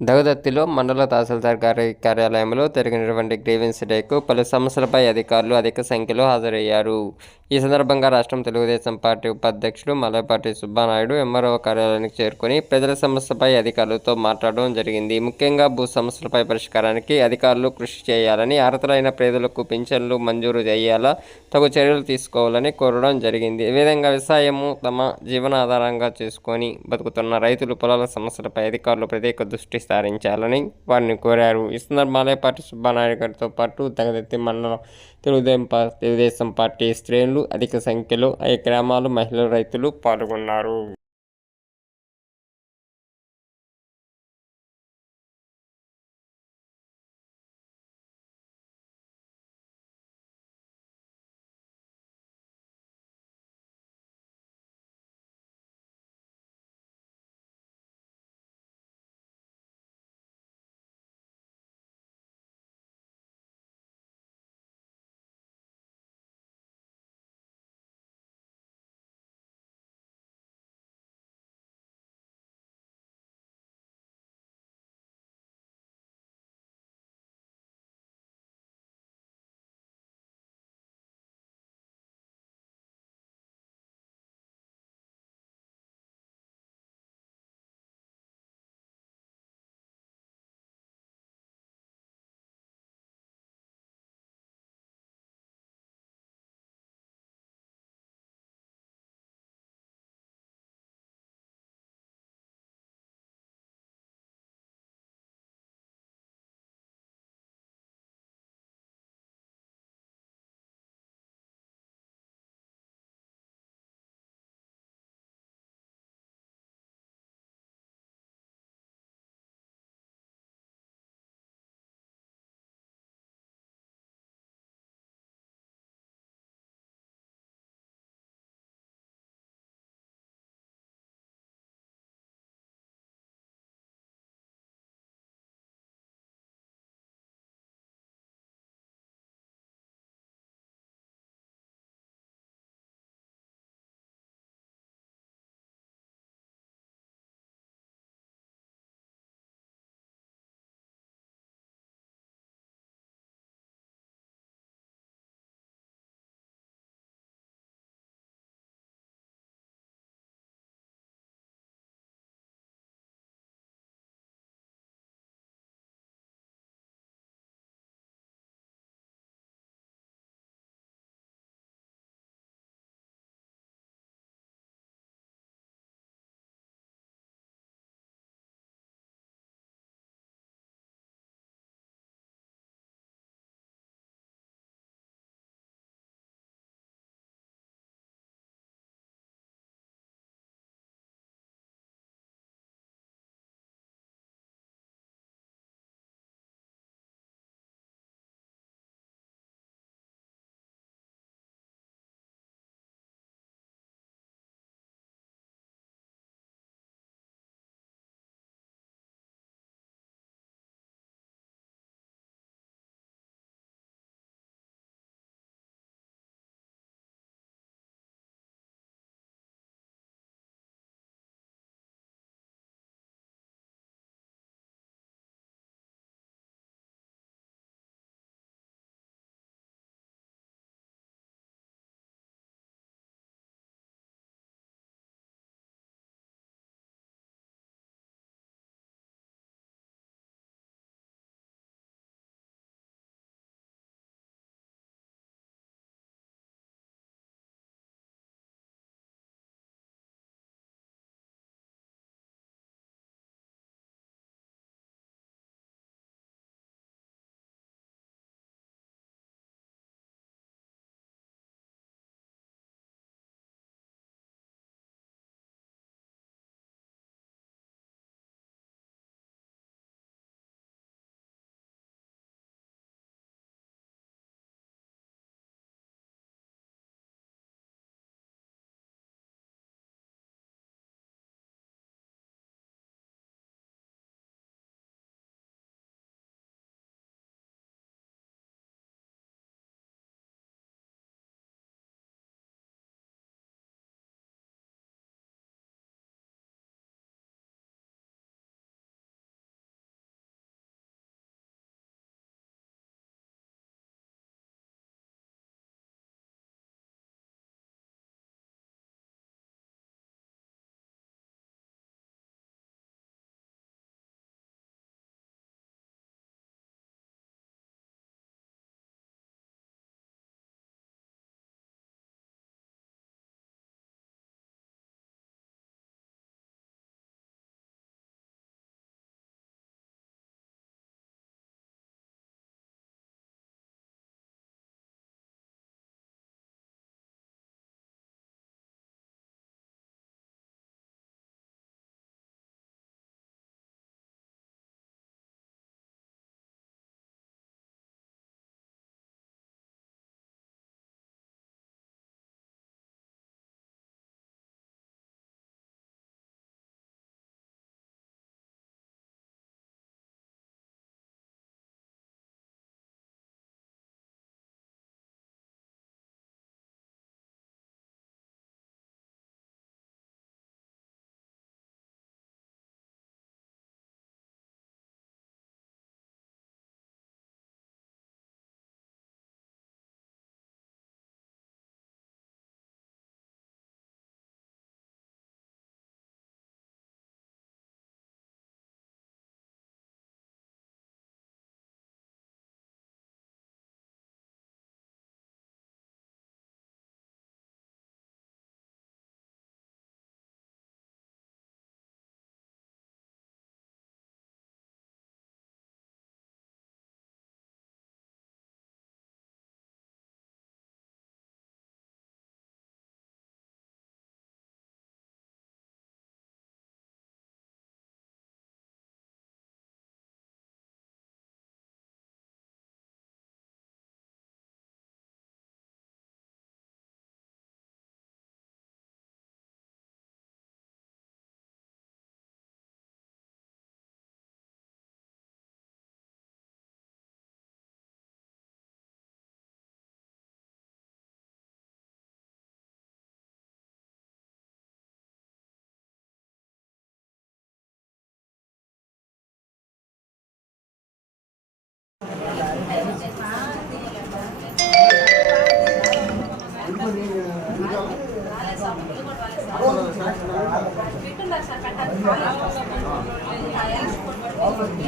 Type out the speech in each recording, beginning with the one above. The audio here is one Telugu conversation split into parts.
దగదత్తిలో మండల తహసీల్దార్ గారి కార్యాలయంలో జరిగినటువంటి గ్రీవెన్స్ డేకు పలు సమస్యలపై అధికారులు అధిక సంఖ్యలో హాజరయ్యారు. ఈ సందర్భంగా రాష్ట్రం తెలుగుదేశం పార్టీ ఉపాధ్యక్షుడు మలపాటి సుబ్బానాయుడు ఎంఆర్ఓ కార్యాలయానికి చేరుకొని ప్రజల సమస్యపై అధికారులతో మాట్లాడడం జరిగింది. ముఖ్యంగా భూ సమస్యలపై పరిష్కారానికి అధికారులు కృషి చేయాలని అర్హతలైన పేదలకు పింఛన్లు మంజూరు చేయాలా తగు చర్యలు తీసుకోవాలని కోరడం జరిగింది. ఈ విధంగా వ్యవసాయము తమ జీవనాధారంగా చేసుకొని బతుకుతున్న రైతులు పొలాల సమస్యలపై అధికారులు ప్రత్యేక దృష్టి విస్తరించాలని వారిని కోరారు. ఈ సందర్భంలో పార్టీ సుబ్బానాయుడు గారితో పాటు తగదెత్తి మండలం తెలుగుదేశం తెలుగుదేశం పార్టీ శ్రేణులు అధిక సంఖ్యలో ఈ గ్రామాలు మహిళలు రైతులు పాల్గొన్నారు.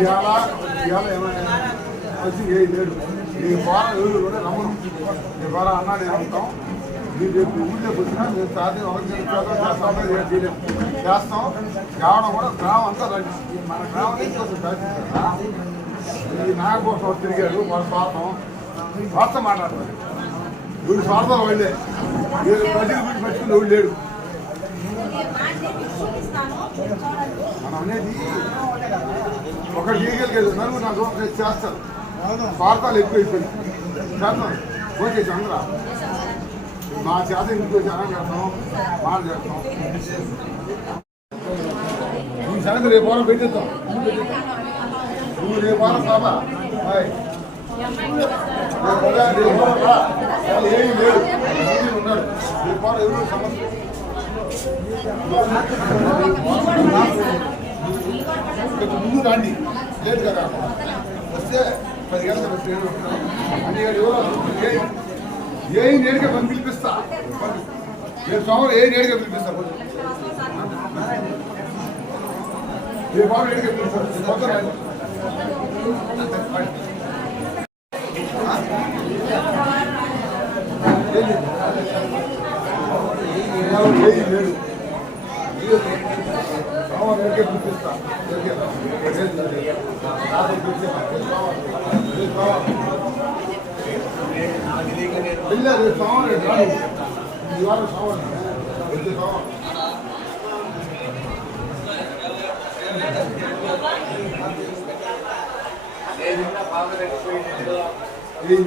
ఇవాళ ఇవాళ ఏమైనా వచ్చి ఏ లేడు. నీ బాగా ఎవరు కూడా రమ్మను నీ బాగా మీరు రేపు ఊళ్ళోకి వచ్చినా మేము సాధ్యం అవసరం చేస్తాం రేపు చేస్తాం. కూడా గ్రామం అంతా రండి మన గ్రామం నుంచి కొంచెం కోసం తిరిగాడు మన స్వార్థం. స్వార్థం మాట్లాడతారు వీడు స్వార్థం వెళ్ళే వీళ్ళు ప్రజలు గురించి పెట్టుకుని ఎవడు లేడు. మనం అనేది ఒక లీగల్ కేసు నలుగురు నాకు చేస్తారు. స్వార్థాలు ఎక్కువైపోయింది చేస్తాం ఓకే చంద్ర. మా చేత ఇంటికి చాలా చేస్తాం? మాట చేస్తాం. ఈ సంగతి రేపు వారం పెట్టిద్దాం. నువ్వు రేపు వారం బాబా హాయ్. రేపు వారం రా. ఏమీ లేడు మీరు రేపు వారం ఎవరు సమస్య? కొంచెం ముందు రండి లేట్గా కాకుండా వస్తే పది గంటల ట్రైన్ అన్ని ఏ ఏ నేడుగా పని పిలిపిస్తా రేపు సోమవారం ఏ నేడుగా పిలిపిస్తా రేపు బాబు నేడుగా పిలుస్తా కొత్త రండి వెళ్ళారు సోమవారం రాడు ఈ వారం సోమవారం వచ్చే సోమవారం ఏం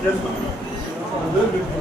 Yes, ma'am.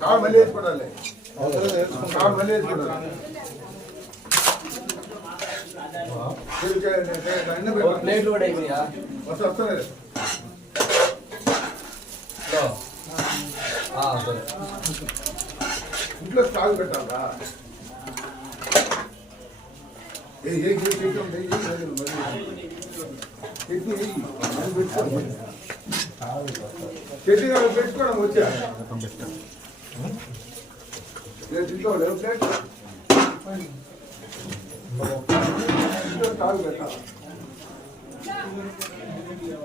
ಕಾಳು ಮಲ್ಲಿ ಎತ್ಕೊಡಲ್ಲ ಕಾಳು ಮಲ್ಲಿ ಎತ್ಕೊಡಲ್ಲ ಪ್ಲೇಟ್ ಹೊಡೆಯ ಹೊಸ ಹಸ್ತಾರೆ ఇంట్లో స్టాక్ పెట్టాలా ఏ ఏ ఏ చేయటం ఏ ఏ లేదు, మరి. చట్నీ వెయ్యి. అది పెట్టుకో. చట్నీ కాదు, పెట్టుకోవడం వచ్చా లేదు, ఇంట్లో లేవు ప్లేట్ ఇంట్లో స్టాక్ పెట్టాలా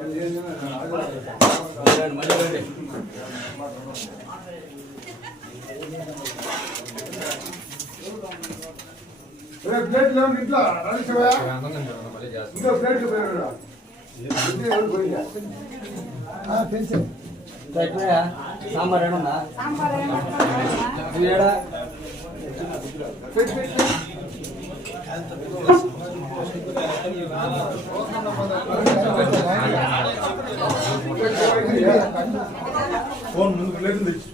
అది ఏం చేయాలి? మళ్ళీ రండి రేపు ప్లేట్ లేవు ఇంట్లో. ఇంకో ప్లేట్ పోయాడు ఇంటి ఎవరు పోయిందా? ఎట్లా సాంబార్ ఏమన్నా పెట్టు, పెట్టు. ఫోన్ ముందు ప్లేట్ తెచ్చు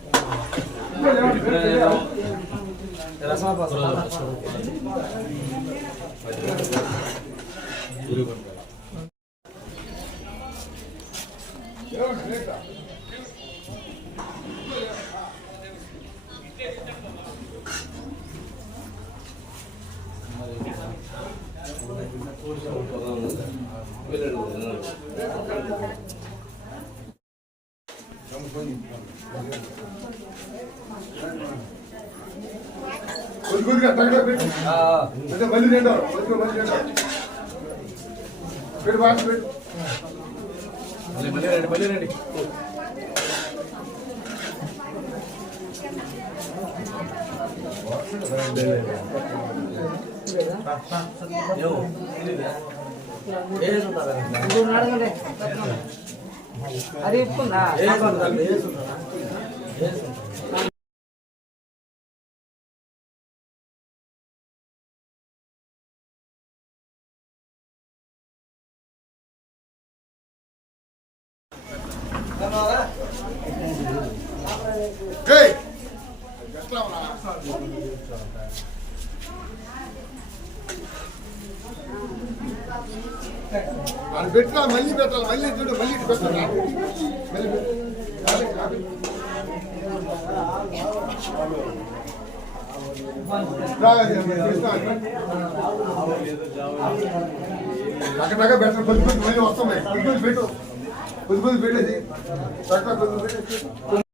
అంటే మళ్ళీ రెండో వచ్చి మళ్ళీ రెండో పెట్టు బాగా పెట్టు మళ్ళీ రండి మళ్ళీ రండి ఏమో, తెలీదా? వేసుంటారా? అది ఇప్పుందా అది పెట్టినా మళ్ళీ పెట్టాలి మళ్ళీ చూడు మళ్ళీ ఇటు పెట్టాలి మళ్ళీ పెట్టు. కాదు, కాదు. రా, ఇది చేస్తా. అక్కడ పెట్టు కొద్ది కొద్ది మళ్ళీ వస్తాయి కొద్ది కొద్ది పెట్టు కొద్ది కొద్ది పెట్టేసి చక్క కొద్ది కొద్ది పెట్టేసి